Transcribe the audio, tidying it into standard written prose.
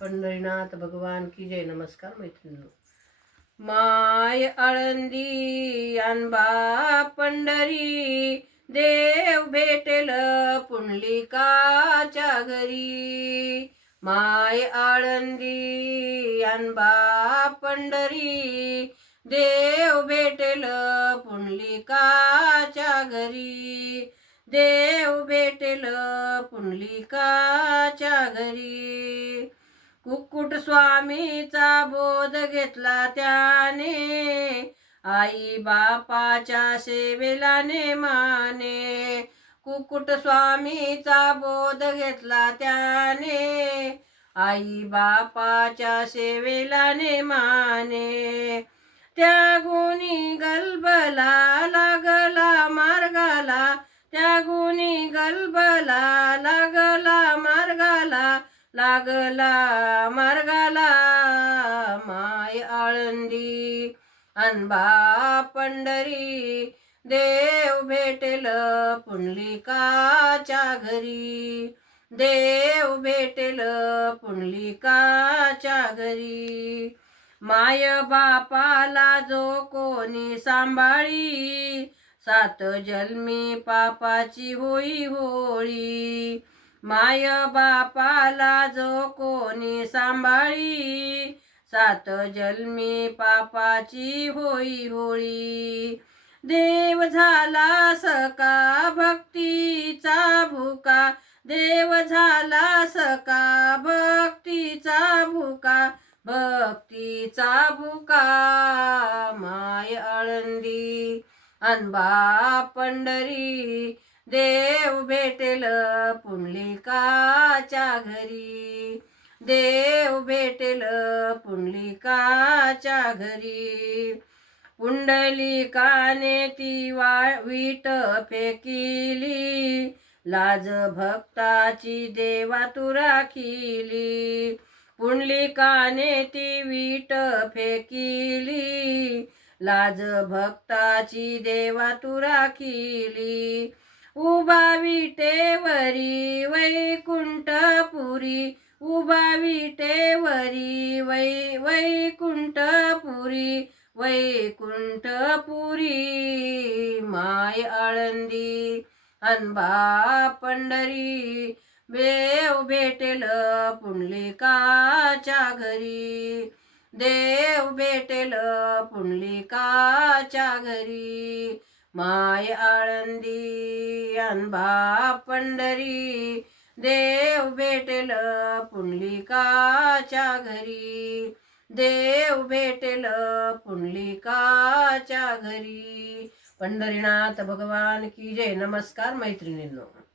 पंढरीनाथ भगवान की जय. नमस्कार मैत्रिणींनो. माय आळंदी अनबा पंढरी, देव भेटेल पुंडलिकाच्या घरी. माय आळंदी अनबा पंढरी, देव भेटेल पुंडलिकाच्या घरी. देव भेटेल पुंडलिकाच्या घरी. कुक्कुट स्वामीचा बोध घेतला त्याने, आई बापाच्या सेवेला नेमाने. कुक्कुट स्वामीचा बोध घेतला त्याने, आई बापाच्या सेवेला नेमाने. त्या गुणी गलबला लागला मार्गाला, त्या गुणी गलबला लागला मार्गाला, लागला मार्गाला. माय आळंदी अनबा पंढरी, देव भेटेल पुंडलिकाच्या घरी. देव भेटेल पुंडलिकाच्या घरी. माय बापाला जो कोणी सांभाळी, सात जन्मी पापाची होई होळी. माय बापाला जो कोणी सांभाळी, सात जन्मी पापाची होई होळी. देव झाला सका भक्तीचा भुका, देव झाला सका भक्तीचा भुका, भक्तीचा भुका. माय आळंदी अनबा पंढरी, देव भेटेल पुंडलिकाच्या घरी. देव भेटेल पुंडलिकाच्या घरी. पुंडलिकाने ती वीट फेकिली, लाज भक्ताची देवा तू राखिली. पुंडलिकाने ती वीट फेकिली, लाज भक्ताची देवा तू राखिली. उभा विटेवरी वैकुंठपुरी, उभा विटेवरी वैकुंठपुरी, वैकुंठपुरी. माय आळंदी अनबा पंढरी, देव भेटेल पुंडलिकाच्या घरी. देव भेटेल पुंडलिकाच्या घरी. माय आळंदी अनबा पंढरी, देव भेटेल पुंडलिकाच्या घरी. देव भेटेल पुंडलिकाच्या घरी. पंढरीनाथ भगवान की जय. नमस्कार मैत्रिणींनो.